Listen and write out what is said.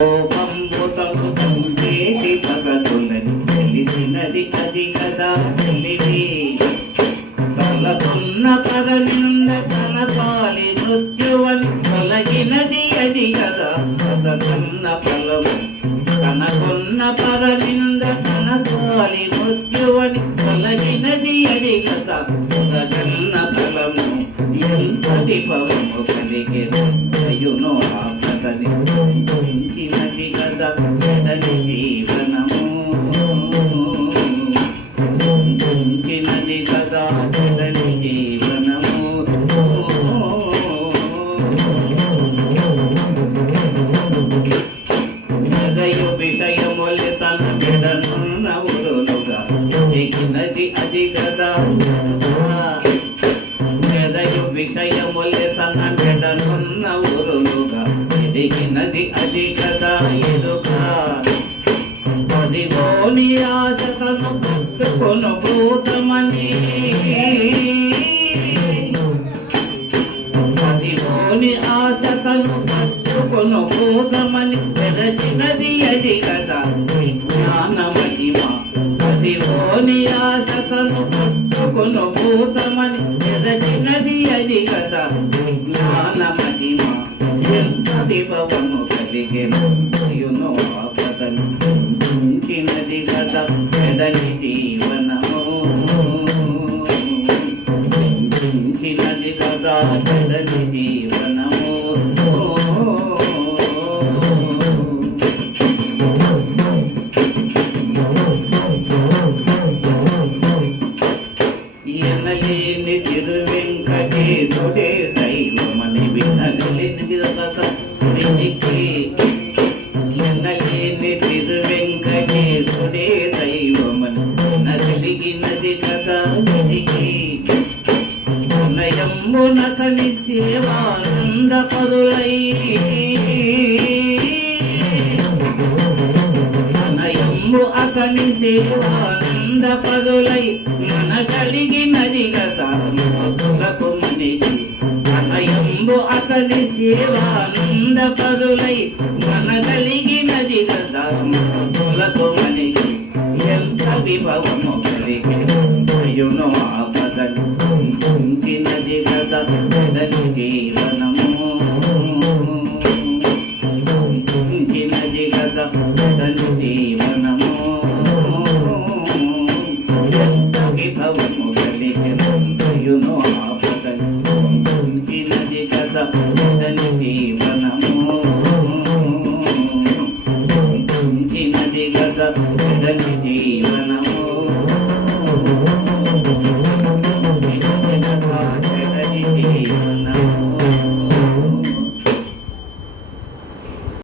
కోపంబుతము సంకేటి భగతులని తెలిసినది అది కదా తెలివి తలకున్న పరమింద కనపాలి మృత్యువని తొలగినది అది కదా కథకన్న ఫలము కనకున్న పరమింద కనపాలి మృత్యువని తొలగినది అది కదా కథకన్న ఫలము ఎంత విభవము కలిగే అయ్యునో ఆపదని చిన్నది కదా ఎడని జీవనము చిన్నది కదా ఎడని జీవనము హృదయ విషయములు తన బిడనున్న ఊరులుగా ఎగినది అది కదా విషయములే తన బిడనున్న ఊరులుగా ఎదిగినది అది కదా ఎదుక అదిగోని ఆశ తను పట్టుకొను భూతమని అదిగోని ఆశ తను పట్టుకొను భూతమని తెరచినది అది కదా జ్ఞాన మహిమ అదిగోని ఆశ తను పట్టుకొను భూతమని తెరచినది అది కదా జ్ఞాన మహిమ ఎంత విభవము కలిగెను అయ్యునో ఆపదను ఉంచినది కదా ఎడని జీవనము ఉంచినది కదా ఎడని జీవనము ఎనలేని తిరువెంకటేశుడే దైవమని వినగలిగినది కదా ఎనలేని తిరువెంకటేశుడే దైవమని వినగలిగినది కదా నయమ్మునతని సేవానంద పరులై నయమ్ము అతని సేవానంద పరులై మన కలిగినది కదా మధులకు మనిషి అనయంబు అతని సేవానంద పరులై మన కలిగినది కదా మధులకు మనిషి ఎంత విభవము కలిగి అయ్యునో ఆపదని ఉంచినది కదా ఎడని జీవనము ఉంచినది కదా ఎడని జీవనము విభవము కలిగెను అయ్యునో ఆపదని ఉంచినది కదా ఎడని జీవనము ఉంచినది కదా ఎడని జీవనము